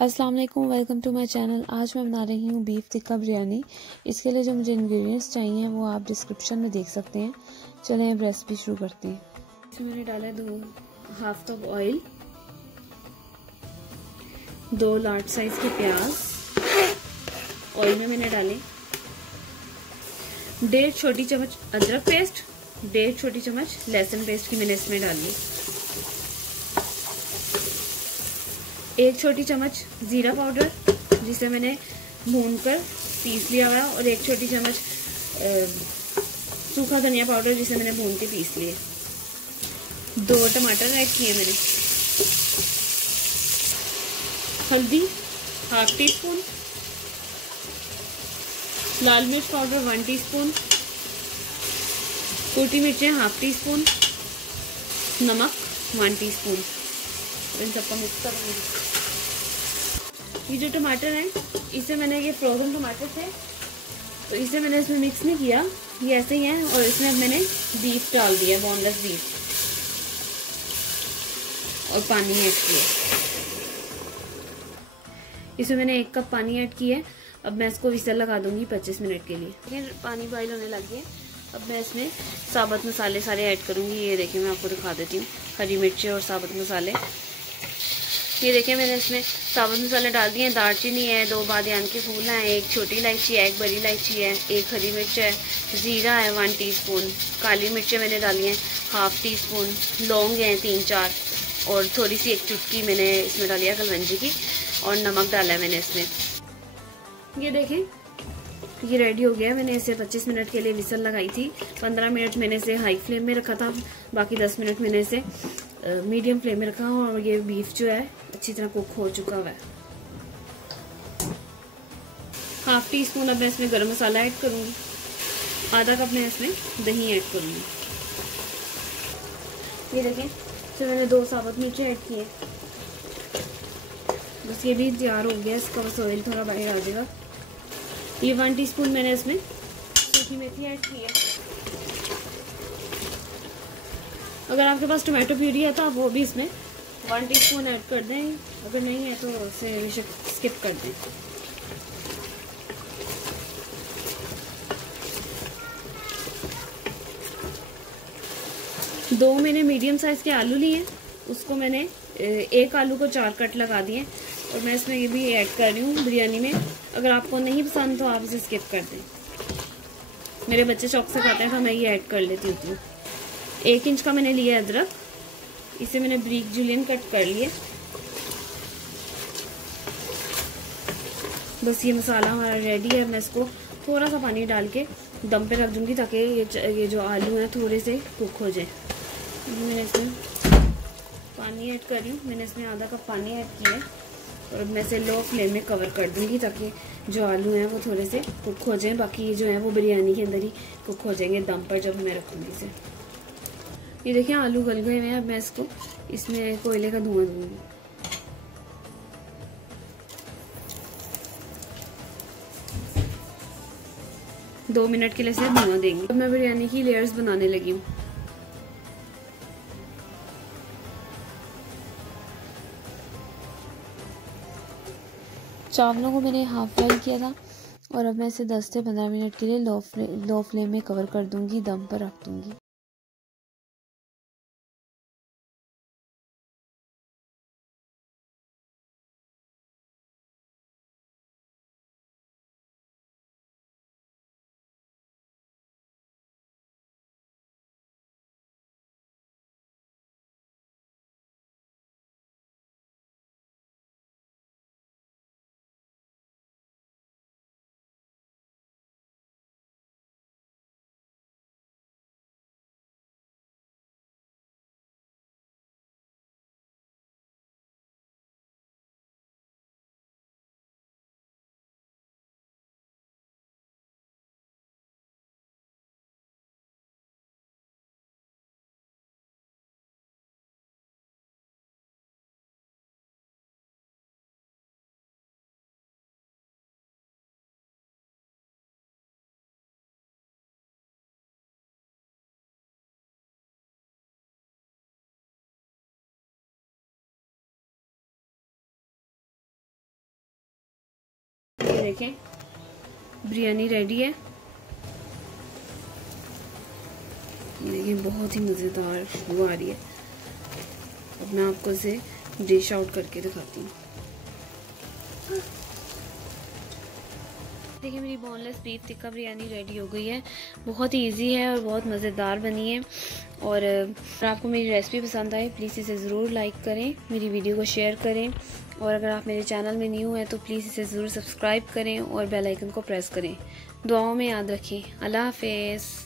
अस्सलाम वालेकुम, welcome to my channel. आज मैं बना रही हूँ बीफ टिक्का बिरयानी। इसके लिए जो मुझे इंग्रेडिएंट्स चाहिए वो आप डिस्क्रिप्शन में देख सकते हैं। चलें अब रेसिपी शुरू करते हैं। इसमें मैंने डाला है half cup oil, 2 large size के प्याज ऑयल में मैंने डाले, 1.5 छोटी चम्मच अदरक पेस्ट, 1.5 छोटी चम्मच लहसुन पेस्ट की मैंने इसमें डाली, 1 छोटी चम्मच जीरा पाउडर जिसे मैंने भूनकर पीस लिया हुआ, और 1 छोटी चम्मच सूखा धनिया पाउडर जिसे मैंने भून के पीस लिए, 2 टमाटर ऐड किए मैंने, हल्दी ½ टीस्पून, लाल मिर्च पाउडर 1 टीस्पून, कुटी मिर्चें ½ टीस्पून, नमक 1 टीस्पून। इन सबको मिक्स करूंगी। ये जो टमाटर है इसे मैंने, ये फ्रोजन टमाटर थे तो इसे मैंने इसमें मिक्स नहीं किया, ये ऐसे ही है। और इसमें मैंने बीफ डाल दिया, बोनलेस बीफ, और पानी ऐड किया। इसमें मैंने 1 कप पानी ऐड किया। अब मैं इसको विसल लगा दूंगी 25 मिनट के लिए। देखिए पानी बॉईल होने लग गया। अब मैं इसमें साबुत मसाले सारे ऐड करूंगी। ये देखिए मैं आपको दिखा देती हूँ, हरी मिर्ची और साबुत मसाले। ये देखिए मैंने इसमें साबुत मसाले डाल दिए हैं। दालचीनी है, 2 बादियान के फूल हैं, 1 छोटी इलायची है, 1 बड़ी इलायची है, 1 हरी मिर्च है, जीरा है 1 टीस्पून, काली मिर्चें मैंने डाली हैं ½ टीस्पून, लौंग हैं 3-4, और थोड़ी सी 1 चुटकी मैंने इसमें डाली है कलवंजी की, और नमक डाला है मैंने इसमें। ये देखें ये रेडी हो गया। मैंने इसे 25 मिनट के लिए विसल लगाई थी। 15 मिनट मैंने इसे हाई फ्लेम में रखा था, बाकी 10 मिनट मैंने इसे मीडियम फ्लेम में रखा, और ये बीफ जो है अच्छी तरह कुक हो चुका हुआ है। ½ टीस्पून अब मैं इसमें गरम मसाला ऐड करूंगी, आधा कप मैं इसमें दही ऐड करूंगी। ये देखें इसमें मैंने 2 साबुत मिर्चें ऐड की है। बस ये भी तैयार हो गया। इसका बस ऑयल थोड़ा बाहर आ जाएगा। ये 1 टीस्पून मैंने इसमें सूखी मेथी ऐड की है। अगर आपके पास टोमेटो प्यूरी है तो आप वो भी इसमें 1 टीस्पून ऐड कर दें, अगर नहीं है तो उसे स्किप कर दें। दो मैंने मीडियम साइज के आलू लिए, उसको मैंने 1 आलू को 4 कट लगा दिए, और मैं इसमें ये भी ऐड कर रही हूँ बिरयानी में। अगर आपको नहीं पसंद तो आप इसे स्किप कर दें। मेरे बच्चे शौक से खाते हैं तो मैं ये ऐड कर लेती हूँ। 1 इंच का मैंने लिया अदरक, इसे मैंने ब्रीक जुलियन कट कर लिए। बस ये मसाला हमारा रेडी है। मैं इसको थोड़ा सा पानी डाल के दम पे रख दूंगी ताकि ये जो आलू हैं थोड़े से कुक हो जाए। मैंने इसमें पानी ऐड कर रही हूँ। मैंने इसमें आधा कप पानी ऐड किया है, और अब मैं इसे लो फ्लेम में कवर कर दूंगी ताकि जो आलू हैं वो थोड़े से कुक हो जाएं। बाकी ये जो है वो बिरयानी के अंदर ही कुक हो जाएंगे दम पर जब मैं रखूंगी इसे। ये देखिए आलू गल गए हैं। अब मैं इसको इसमें कोयले का धुआं दूंगी। दो मिनट के लिए इसे धुआं देंगे। अब मैं बिरयानी की लेयर्स बनाने लगी हूँ। चावलों को मैंने हाफ बॉईल किया था, और अब मैं इसे 10 से 15 मिनट के लिए लो फ्लेम में कवर कर दूंगी, दम पर रख दूंगी। देखें बिरयानी रेडी है। देखिए बहुत ही मज़ेदार खुशबू आ रही है। अब मैं आपको इसे डिश आउट करके दिखाती हूँ। देखिए मेरी boneless beef tikka biryani ready हो गई है। बहुत ही इजी है और बहुत मज़ेदार बनी है। और अगर आपको मेरी रेसिपी पसंद आए प्लीज़ इसे ज़रूर लाइक करें, मेरी वीडियो को शेयर करें, और अगर आप मेरे चैनल में न्यू हैं तो प्लीज़ इसे ज़रूर सब्सक्राइब करें और बेल आइकन को प्रेस करें। दुआओं में याद रखें। अल्लाह हाफ़िज़।